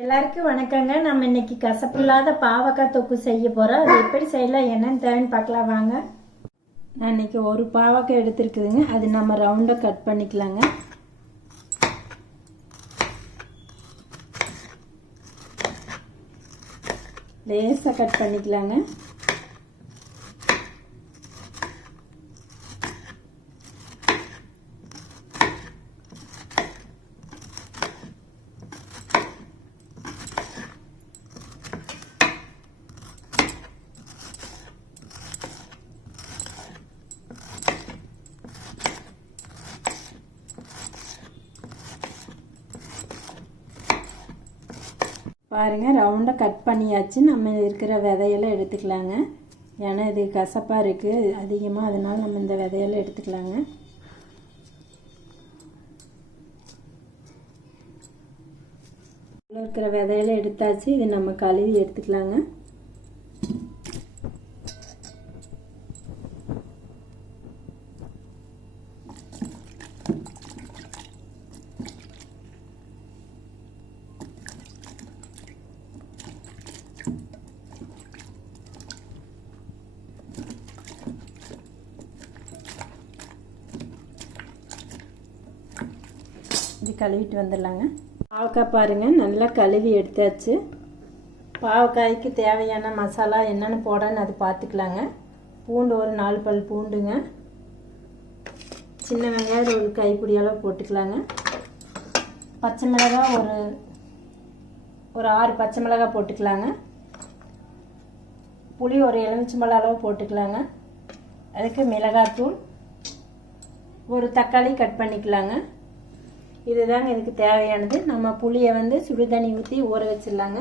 எல்லாருக்கும் வணக்கங்க. நம்ம இன்னைக்கு கசப்பில்லாத பாவக்காய் தொக்கு செய்ய போகிறோம். அது எப்படி செய்யலாம், என்னன்னு தேவைன்னு பார்க்கலாம் வாங்க. நான் இன்னைக்கு ஒரு பாவக்காய் எடுத்துருக்குதுங்க. அது நம்ம ரவுண்டாக கட் பண்ணிக்கலாங்க. லேசாக கட் பண்ணிக்கலாங்க. பாருங்கள், ரவுண்டாக கட் பண்ணியாச்சு. நம்ம இருக்கிற விதையெல்லாம் எடுத்துக்கலாங்க. ஏன்னா இது கசப்பாக இருக்குது அதிகமாக, அதனால் நம்ம இந்த விதையெல்லாம் எடுத்துக்கலாங்க. இருக்கிற விதையெல்லாம் எடுத்தாச்சு. இது நம்ம கழுவி எடுத்துக்கலாங்க. இது கழுவிட்டு வந்துடலாங்க. பாவக்காய் பாருங்கள், நல்லா கழுவி எடுத்தாச்சு. பாவக்காய்க்கு தேவையான மசாலா என்னென்ன போடன்னு அது பார்த்துக்கலாங்க. பூண்டு ஒரு 4 பல் பூண்டுங்க. சின்ன வெங்காயம் ஒரு கைப்பிடி அளவு போட்டுக்கலாங்க. பச்சை மிளகாய் ஒரு 6 பச்சை மிளகாய் போட்டுக்கலாங்க. புளி ஒரு எலுமிச்சம்பழம் அளவு போட்டுக்கலாங்க. அதுக்கு மிளகாத்தூள், ஒரு தக்காளி கட் பண்ணிக்கலாங்க. இதுதாங்க இதுக்கு தேவையானது. நம்ம புளியை சுடு தண்ணி ஊற்றி ஊற வச்சிடலாங்க.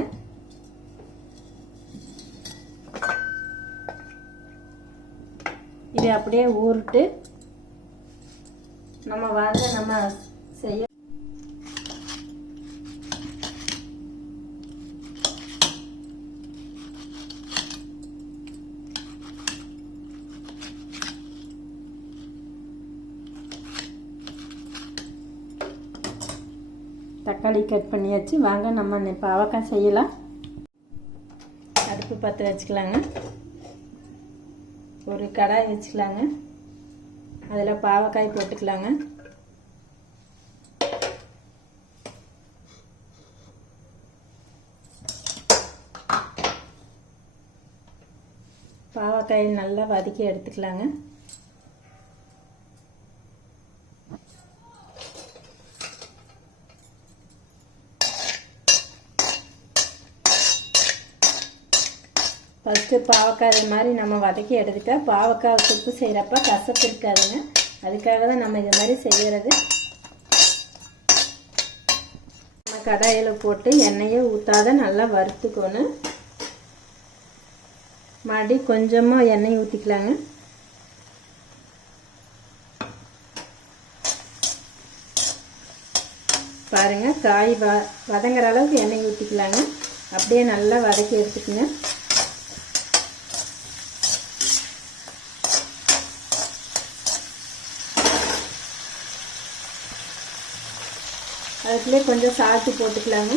இது அப்படியே ஊறிட்டு நம்ம செய்ய தக்காளி கட் பண்ணியாச்சு. வாங்க நம்ம பாவக்காய் செய்யலாம். அடுப்பு பற்ற வச்சுக்கலாங்க. ஒரு கடாய் வச்சுக்கலாங்க. அதில் பாவக்காய் போட்டுக்கலாங்க. பாவக்காயை நல்லா வதக்கி எடுத்துக்கலாங்க. ஃபஸ்ட்டு பாவக்காய் இது மாதிரி நம்ம வதக்கி எடுத்துட்டா பாவக்காய் சுப்பு செய்கிறப்ப கசப்பு இருக்காதுங்க. அதுக்காக தான் நம்ம இது மாதிரி செய்கிறது. நம்ம கடாயில் போட்டு எண்ணெயை ஊற்றாத நல்லா வறுத்துக்கணும். மறுபடியும் கொஞ்சமாக எண்ணெய் ஊற்றிக்கலாங்க. பாருங்கள், காய் வதங்குற அளவுக்கு எண்ணெய் ஊற்றிக்கலாங்க. அப்படியே நல்லா வதக்கி எடுத்துக்கோங்க. அதுக்குள்ளே கொஞ்சம் சால்ட்டு போட்டுக்கலாங்க.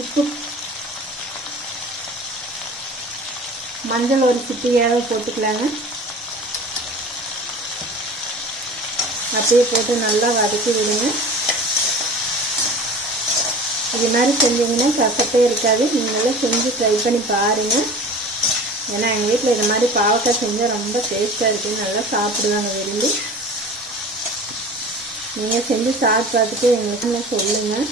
உப்பு, மஞ்சள் ஒரு சிட்டியாக போட்டுக்கலாங்க. அப்படியே போட்டு நல்லா வதக்கி விடுங்க. இது மாதிரி செஞ்சிங்கன்னா கசப்பே இருக்காது. நீங்களும் செஞ்சு ட்ரை பண்ணி பாருங்கள். ஏன்னா எங்கள் வீட்டில் இது மாதிரி பாவக்காய் செஞ்சால் ரொம்ப டேஸ்ட்டாக இருக்குது, நல்லா சாப்பிடுவாங்க விரும்பி. நீங்கள் செஞ்சு சாப்பிட்டு பார்த்துட்டு எங்களுக்கு சொல்லுங்கள்.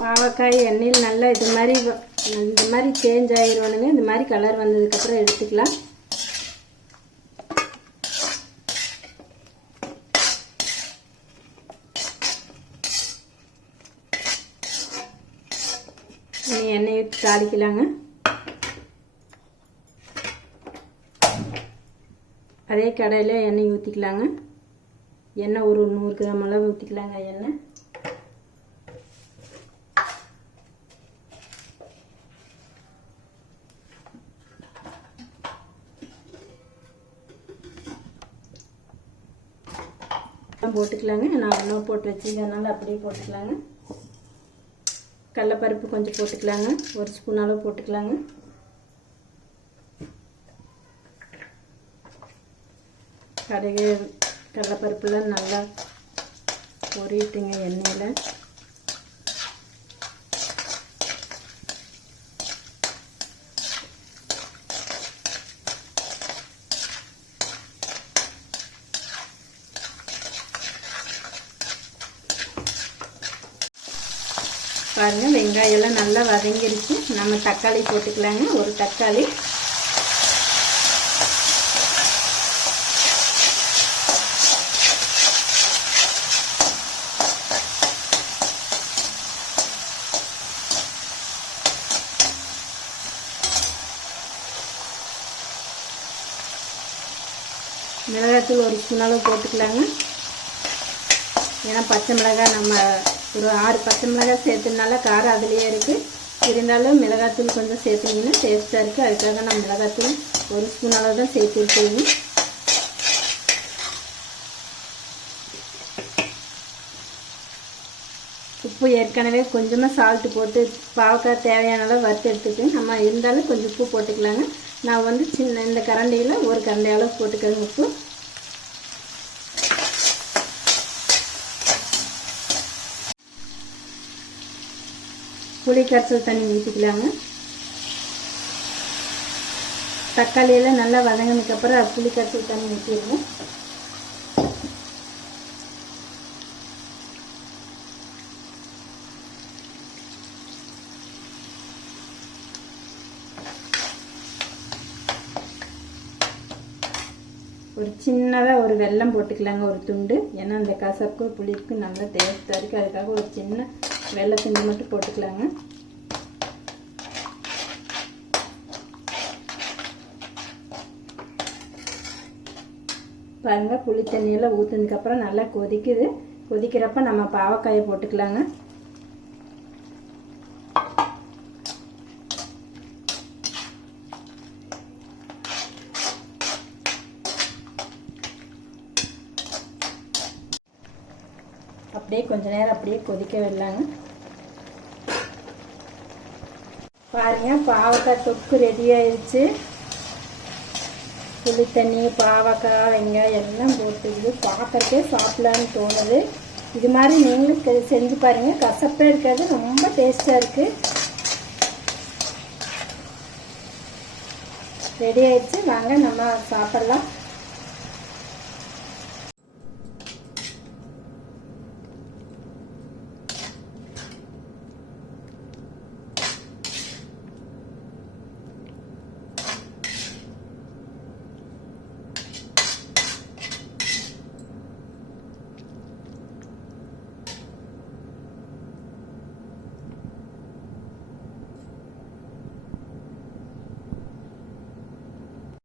பாவக்காய் எண்ணெயில் நல்லா இது மாதிரி சேஞ்ச் ஆகிடுவானுங்க. இந்த மாதிரி கலர் வந்ததுக்கப்புறம் எடுத்துக்கலாம். எண்ணெய் ஊற்றி தாளிக்கலாங்க. அதே கடாயில் எண்ணெய் ஊற்றிக்கலாங்க. எண்ணெய் ஒரு 100 கிராம் அளவு ஊற்றிக்கலாங்க. எண்ணெய் வேணாலும் போட்டுக்கலாங்க. நான் இன்னும் போட்டு வச்சுக்கிறதுனால அப்படியே போட்டுக்கலாங்க. கடலைப்பருப்பு கொஞ்சம் போட்டுக்கலாங்க, 1 ஸ்பூன் அளவு போட்டுக்கலாங்க. கடுகு கடலைப்பருப்புலாம் நல்லா பொரிட்டுங்க எண்ணெயில். பாருங்கள் வெங்காயம் எல்லாம் நல்லா வதங்கிருச்சு. நம்ம தக்காளி போட்டுக்கலாங்க, 1 தக்காளி. மிளகாய்த்தூள் 1 ஸ்பூன் அளவு போட்டுக்கலாங்க. ஏன்னா பச்சை மிளகாய் நம்ம ஒரு 6 பச்சை மிளகாய் சேர்த்துனால காரம் அதுலேயே இருக்குது. இருந்தாலும் மிளகாய்த்தூள் கொஞ்சம் சேர்த்திங்கன்னா டேஸ்ட்டாக இருக்குது. அதுக்காக நான் மிளகாய்த்தூள் 1 ஸ்பூன் அளவு தான் சேர்த்துருக்கேங்க. உப்பு ஏற்கனவே கொஞ்சமாக சால்ட்டு போட்டு பாவக்காய் தேவையான அளவு வறுத்து எடுத்துக்கேன். நம்ம இருந்தாலும் கொஞ்சம் உப்பு போட்டுக்கலாங்க. நான் வந்து சின்ன இந்த கரண்டியில் 1 கரண்டி அளவு போட்டுக்கிறேன் உப்பு. புளி கரைசல் தண்ணி ஊற்றிக்கலாங்க. தக்காளியெல்லாம் நல்லா வதங்கினதுக்கப்புறம் புளி கரைசல் தண்ணி ஊற்றிடுவோம். ஒரு சின்னதாக ஒரு வெல்லம் போட்டுக்கலாங்க, 1 துண்டு. ஏன்னா அந்த கசப்பு புளிக்கு நல்லா டேஸ்ட்டாக இருக்குது. அதுக்காக ஒரு சின்ன வெள்ளை துண்டு மட்டும் போட்டுக்கலாங்க. பாருங்கள் புளி தண்ணியெல்லாம் ஊற்றுனதுக்கப்புறம் நல்லா கொதிக்குது. கொதிக்கிறப்ப நம்ம பாவக்காயை போட்டுக்கலாங்க. அப்படியே கொஞ்ச நேரம் அப்படியே கொதிக்க விடலாங்க. பாருங்க பாவக்காய் தொக்கு ரெடி ஆயிடுச்சு. புளி தண்ணி, பாவக்காய், வெங்காயம் எல்லாம் போட்டுது. பார்க்கறக்கே சாப்பிடலான்னு தோணுது. இது மாதிரி நீங்களும் செஞ்சு பாருங்கள். கசப்பே இருக்காது, ரொம்ப டேஸ்ட்டாக இருக்குது. ரெடி ஆயிடுச்சு, வாங்க நம்ம சாப்பிடலாம்.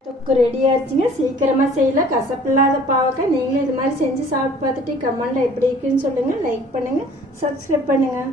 தொக்கு ரெடி ஆச்சுங்க. சீக்கிரமாக செய்யலாம். கசப்பில்லாத பாவக்காய். நீங்களும் இது மாதிரி செஞ்சு சாப்பிட்டு பார்த்துட்டு கமெண்டில் எப்படி இருக்குன்னு சொல்லுங்கள். லைக் பண்ணுங்கள், சப்ஸ்கிரைப் பண்ணுங்கள்.